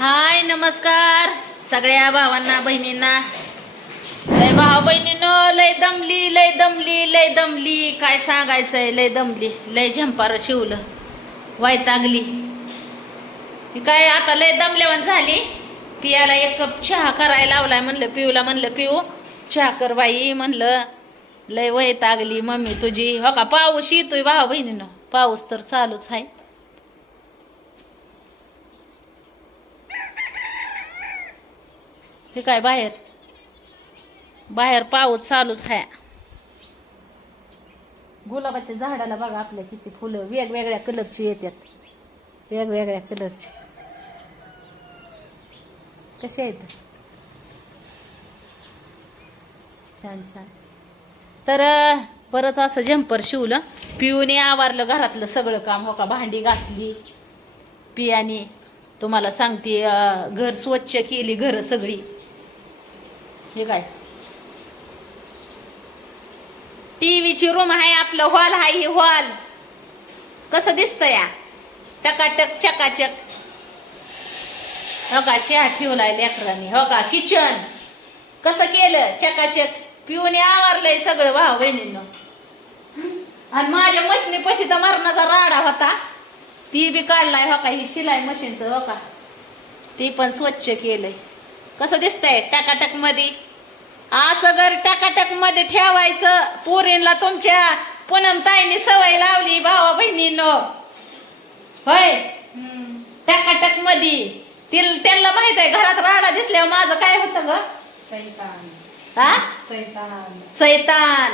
हाय नमस्कार. सगळ्या भावांना बहिणींना. लय भाव बहिणीनं लय दमली लय दमली लय दमली. काय सांगायचंय लय दमली लय झंपार शिवलं. वैतागली. काय आता लय दमल्यावर झाली? पियाला एक कप चहा करायला लावलाय म्हणलं पिऊला म्हणलं पिऊ. चहा कर बाई म्हणलं. लय वैतागली मम्मी तुझी. हो का पाऊस येतोय भाऊ बहिणीनं. पाऊस तर चालूच आहे. हे काय बाहेर? बाहेर पाऊस चालूच आहे गुलाबाच्या झाडाला बघा आपल्या किती फुलं वेगवेगळ्या कलरची येतात. वेगवेगळ्या कलरची. कसे आहेत? छान छान. तर परत असं जम्पर शिवलं. पिऊने आवारलं घरातलं सगळं काम हो का? भांडी घासली पियाने. तुम्हाला सांगते घर स्वच्छ केली घर सगळी. हे काय? टीव्हीची रूम आहे आपलं हॉल आहे ही हॉल कसं दिसतं या? टकाटक चकाचक. हो का? चहा ठेवलाय लेकरांनी हो का? किचन कसं केलं? चकाचक. पिऊने आवारलंय सगळं. भाऊ बहिणींनो आणि माझ्या मशनी पशी तर मरणाचा राडा होता. ती बी काढलाय हो का? ही शिलाई मशीनचं हो का? ती पण स्वच्छ केलंय. कसं दिसतंय टाकाटकमध्ये असं जर टाकाटकमध्ये ठेवायचं. पोरींला तुमच्या पूनम ताईने सवय लावली भावा बहिणीनं. होय? टाकाटकमध्ये तिला त्यांना माहीत आहे घरात राडा दिसल्यावर माझं काय होतं ग? हा? सैतान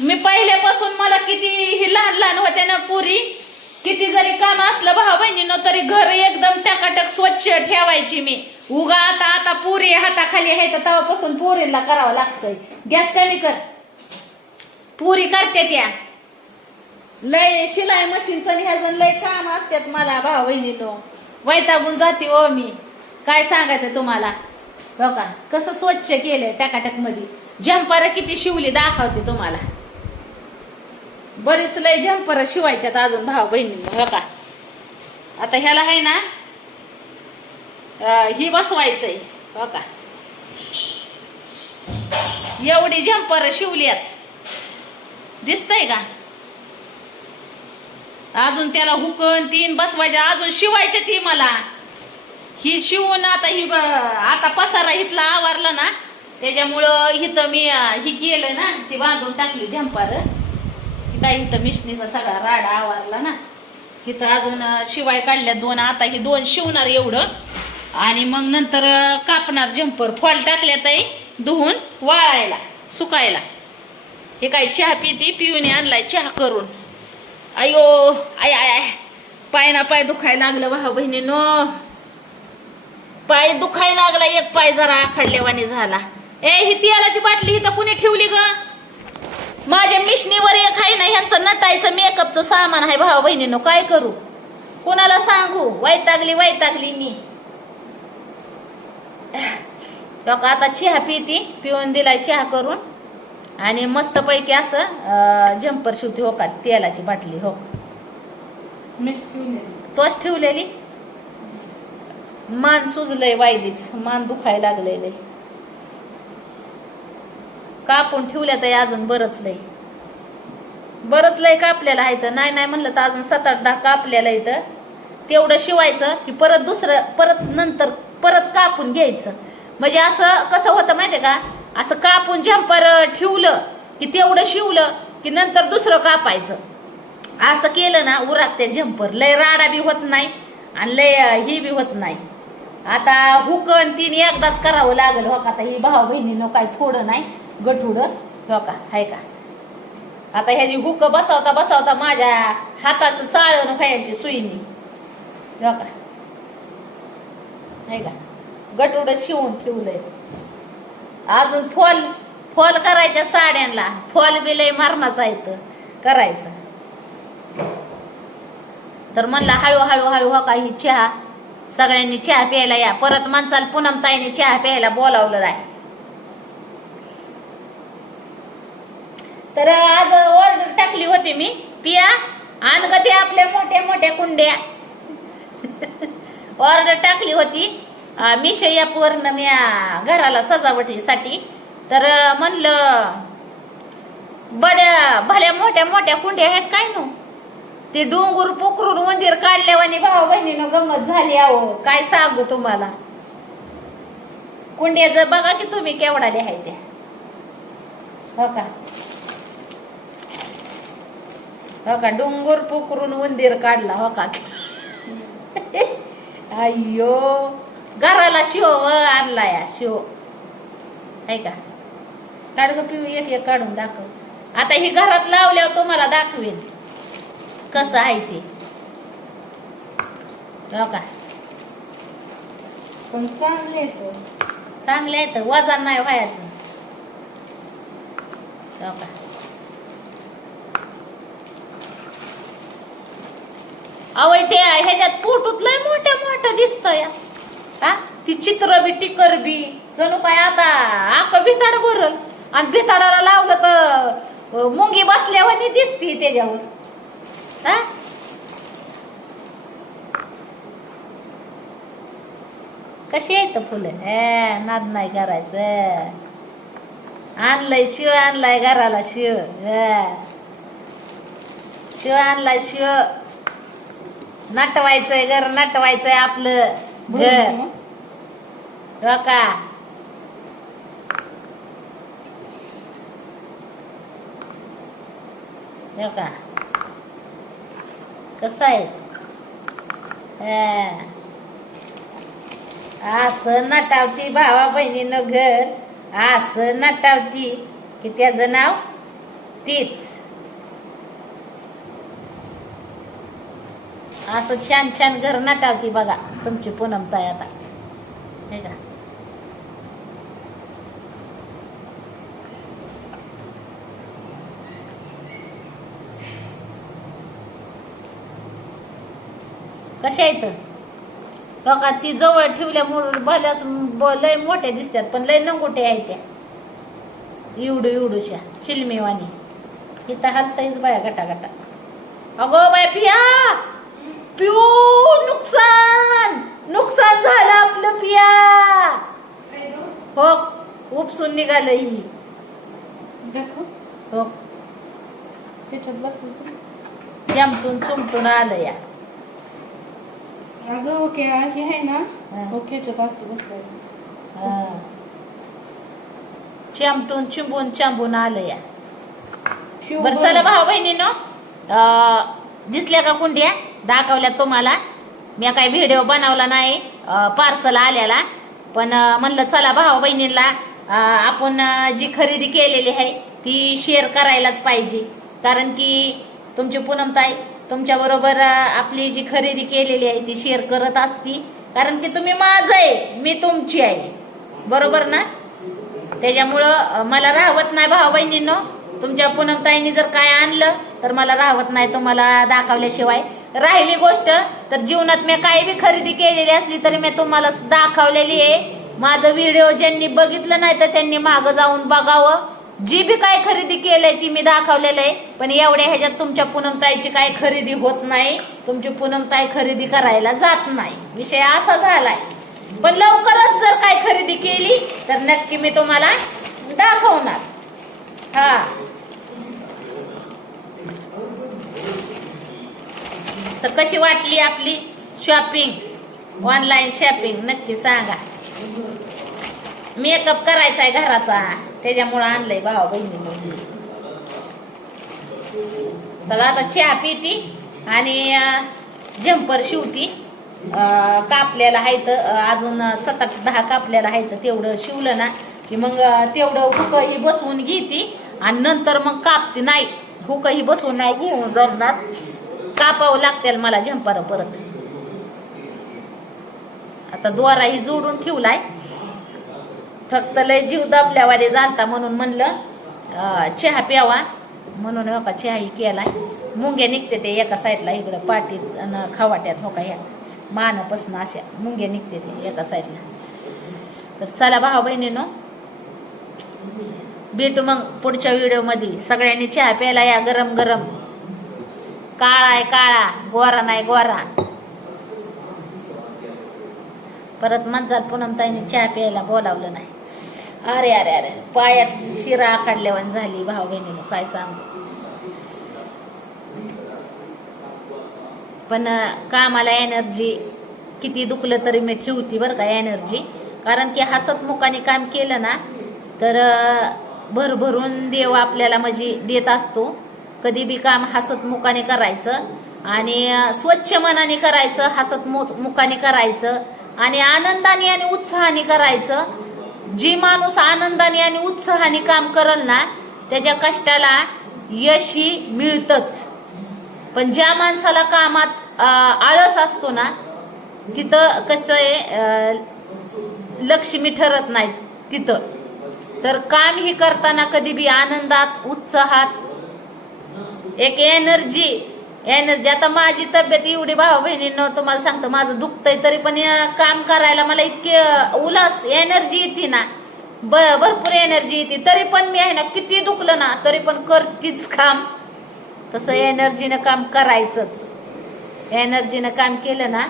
मी पहिल्यापासून मला किती ही लहान लहान होते ना पुरी. किती जरी काम असलं भाऊ बहिणीनं तरी घर एकदम टकाटक स्वच्छ ठेवायची मी. उगा आता आता पुरी हाताखाली आहे तर तेव्हापासून पुरीला करावं लागतंय. गॅस कमी कर. पुरी करते त्या. लय शिलाई मशीनचं ह्याचं लय काम असतात मला भाऊ बहिणीनो वैतागून जाते ओ मी. काय सांगायचं तुम्हाला? हो का? कसं स्वच्छ केलंय टकाटकमध्ये. जंपर किती शिवली दाखवते तुम्हाला. बरीच लय जंपर शिवायच्यात अजून भाऊ बहिणींना हो का? आता ह्याला आहे ना ही बसवायचंय. हो का? एवढी जम्पर शिवल्यात दिसतंय का? अजून त्याला हुकन तीन बसवायच्या अजून शिवायचे ती मला. ही शिवून आता ही आता पसारा हिथला आवारला ना त्याच्यामुळं इथं मी ही केलं ना ती बांधून टाकली झंपार काय इथं मिशनीचा सगळा राडा आवारला ना. इथं अजून शिवाय काढल्या दोन आता ही दोन शिवणार एवढं. आणि मग नंतर कापणार जम्पर फॉल टाकल्या ताई धुवून वाळायला सुकायला. हे काय चहा पिती? पिऊने आणलाय चहा करून. अयो आय आय आय. पाय ना पाय दुखायला लागलं भाऊ बहिणीनो. पाय दुखायला लागला एक पाय जरा आखडल्यावानी झाला. ए ही तियालाची बाटली इथं कुणी ठेवली ग? माझ्या मिशनीवर एक आहे ना ह्यांचं नटायचं मेकअपचं सामान आहे भाऊ बहिणीनो काय करू? कोणाला सांगू? वैतागली वैतागली मी. तो का आता चहा पिती पिऊन दिलाय चहा करून. आणि मस्त पैकी असं जम्पर शिवते हो का तेलाची बाटली हो. तोच ठेवलेली? मान सुजलंय वायलीच मान दुखायला लागलेलं कापून ठेवल्या तर अजून बरंच लय. बरंच लय कापलेलं आहे तर नाही नाही म्हणलं तर अजून सात आठ दहा कापलेलं तर. तेवढं शिवायचं की परत दुसरं परत नंतर परत कापून घ्यायचं. म्हणजे असं कसं होतं माहितीये का? असं कापून जंपर ठेवलं की तेवढं शिवलं की नंतर दुसरं कापायचं. असं केलं ना उरागते झंपर लय राडा बी होत नाही आणि लय ही बी होत नाही. आता हुकन तीन एकदाच करावं लागल हो का? आता ही भाऊ बहिणीनं काय थोडं नाही गठुड. हो का? हाय का? आता ह्याची हुक बसवता बसवता माझ्या हाताचं चाळण खायची सुईनी. हो का? नाही का? गटुड शिवून ठेवलंय. अजून फॉल फॉल करायच्या साड्यांना फॉल बी लय मारणाचा येतं करायचं. तर म्हणला हळूहळू हळू हो का ही चहा. सगळ्यांनी चहा प्यायला या. परत माणसाला पूनम ताईने चहा प्यायला बोलावलं आहे तर आज ऑर्डर टाकली होती मी. पिया आण ग ते आपल्या मोठ्या मोठ्या कुंड्या. ऑर्डर टाकली होती. मिशो ॲपवरनं मी घराला सजावटीसाठी. तर म्हणलं बड्या भल्या मोठ्या मोठ्या कुंड्या आहेत काय नो? ते डोंगर पोखरून मंदिर काढल्यावानी भाऊ बहिणीनं गंमत झाली अहो. काय सांगू तुम्हाला? कुंड्याचं बघा की तुम्ही केवढा लिहाय त्या. हो का? हो का? डोंगर पोखरून मंदिर काढला हो का? अय्यो घराला शिव आणला या शिव. आहे का? काढ ग पिऊ एक एक काढून दाखव. आता ही घरात लावल्यावर तुम्हाला दाखवेन. कसं आहे ते. हो का? पण चांगले येतो चांगले आहेत वजन नाही व्हायचं. हो का? अवय ते ह्याच्यात फोटोत लय मोठ्या मोठं दिसतंय. हा? ती चित्र बी टिकर बी. जणू काय आता आक भिताड भरल. आणि भिताडाला लावलं तर मुंगी बसल्यावर दिसती त्याच्यावर. हा? कशी आहेत फुलं? हे नाद नाही करायचं. आणलंय शिव आणलाय घराला शिव. शिव आणलाय शिव. नटवायचंय घर नटवायचंय आपलं घर. हो का? हो का? कसं आहे? हे. असं नटावती भावा बहिणीनं घर असं नटावती. की त्याचं नाव? तीच. असं छान छान घर नटावती बघा. तुमची पूनमताई आता. हे का कशा आहेत बघा ती जवळ ठेवल्यामुळे भल्याच ब- लय मोठ्या दिसतात पण लय नंगोटे आहेत त्या. इवडू इवडूच्या चिलमेवानी. इथं हलताईच बाया गटा गटा अगो बाय पिया! पिऊ नुकसान. नुकसान झालं आपलं पिया. हो उपसून निघालं ही. हो. जमटून चुमटून आलं या. अगं ओके हे आहे ना? हा. चिमटून चिंबून चांबून आलं या. बरं चला भाऊ बहिणीनो दिसल्या का कुंड्या? दाखवल्या तुम्हाला. मी काही व्हिडिओ बनवला नाही पार्सल आल्याला पण म्हणलं चला भाऊ बहिणींना आपण जी खरेदी केलेली आहे ती शेअर करायलाच पाहिजे. कारण की तुमची पूनमताई तुमच्याबरोबर आपली जी खरेदी केलेली आहे ती शेअर करत असती. कारण की तुम्ही माझं आहे मी तुमची आहे. बरोबर ना? त्याच्यामुळं मला राहवत नाही भाऊ बहिणींनो. तुमच्या पूनमताईनी जर काय आणलं तर मला राहवत नाही तुम्हाला दाखवल्याशिवाय. राहिली गोष्ट तर जीवनात मी काही बी खरेदी केलेली असली तरी मी तुम्हाला दाखवलेली आहे. माझं व्हिडिओ ज्यांनी बघितलं नाही तर त्यांनी मागं जाऊन बघावं. जी बी काय खरेदी केलंय ती मी दाखवलेलं आहे. पण एवढ्या ह्याच्यात तुमच्या पूनमताईची काय खरेदी होत नाही. तुमची पूनमताई खरेदी करायला जात नाही. विषय असा झालाय. पण लवकरच जर काय खरेदी केली तर नक्की मी तुम्हाला दाखवणार. हा. तर कशी वाटली आपली शॉपिंग ऑनलाईन शॉपिंग नक्की सांगा. मेकअप करायचा आहे घराचा. त्याच्यामुळं आणलंय भावा बहिणी तर आता चहा पिती आणि जम्पर शिवती. कापल्याला आहे तर अजून सात आठ दहा कापल्याला आहे तर तेवढं शिवलं ना की मग तेवढं हुकही बसवून घेती आणि नंतर मग कापते. नाही हुकही बसवून नाही घेऊन जमणार. कापावं लागतील मला झंपार परत. आता दोराही जोडून ठेवलाय. फक्त लय जीव दाबल्यावारे जाणता म्हणून म्हणलं चहा प्यावा. म्हणून हो का चहाही केलाय. मुंग्या निघते ते एका साईडला इकडं पाटीत आणि खवाट्यात हो का ह्या मानापासून अशा मुंग्या निघते ते एका साईडला. तर चला भाऊ बहिणीनो भेटू मग पुढच्या व्हिडिओमध्ये. सगळ्यांनी चहा प्यायला या गरम गरम काळा आहे काळा. गोरा नाही गोरा. परत मंजाल पुन्हा चहा प्यायला बोलावलं नाही. अरे अरे अरे. पायात शिरा आखाडल्यावर झाली भाऊ बहिणीनं काय सांगू? पण कामाला एनर्जी किती दुखलं तरी मी ठेवती बरं का एनर्जी कारण की हसतमुखाने काम केलं ना तर भरभरून देव आपल्याला म्हणजे देत असतो. कधी बी काम हसतमुखाने करायचं आणि स्वच्छ मनाने करायचं हसत मुखाने करायचं आणि आनंदाने आणि उत्साहाने करायचं. जी माणूस आनंदाने आणि उत्साहाने काम करल ना त्याच्या कष्टाला यश ही मिळतच. पण ज्या माणसाला कामात आळस असतो ना तिथं कसं आहे लक्ष्मी ठरत नाही तिथं. तर काम ही करताना कधी बी आनंदात उत्साहात एक एनर्जी एनर्जी आता माझी तब्येत एवढी भाऊ बहिणींना तुम्हाला सांगतो माझं दुखतंय तरी पण काम करायला मला इतके उल्हास एनर्जी येते ना. ब भरपूर एनर्जी येते. तरी पण मी आहे ना किती दुखलं ना तरी पण करतीच काम. तसं एनर्जीनं काम करायचंच. एनर्जीनं काम केलं ना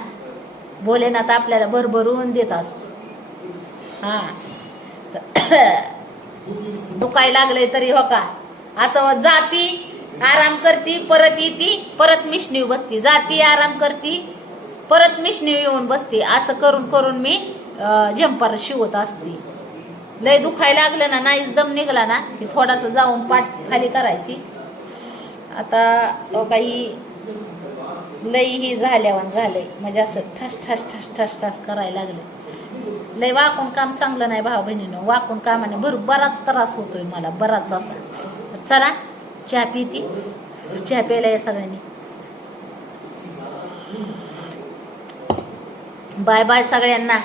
भोलेनाथ आपल्याला भरभरून देत असतो. हा. दुखाय लागलंय तरी हो का? असं जाती आराम करती परत येती परत मिशनी बसती. जाती आराम करती परत मिशनी येऊन बसते. असं करून करून मी जम्पर शिवत असते. लय दुखायला लागलं ना नाहीच दम निघला ना की थोडासा जाऊन पाठ खाली करायची. आता काही लई ही झाल्यावर झालंय. म्हणजे असं ठस ठस ठस ठस ठस करायला लागलं. लय वाकून काम चांगलं नाही भाऊ बहिणीनं. वाकून कामाने भर बराच त्रास होतोय मला बराच असा. चला. चहा पिती. चहा प्यायला या सगळ्यांनी. बाय बाय सगळ्यांना.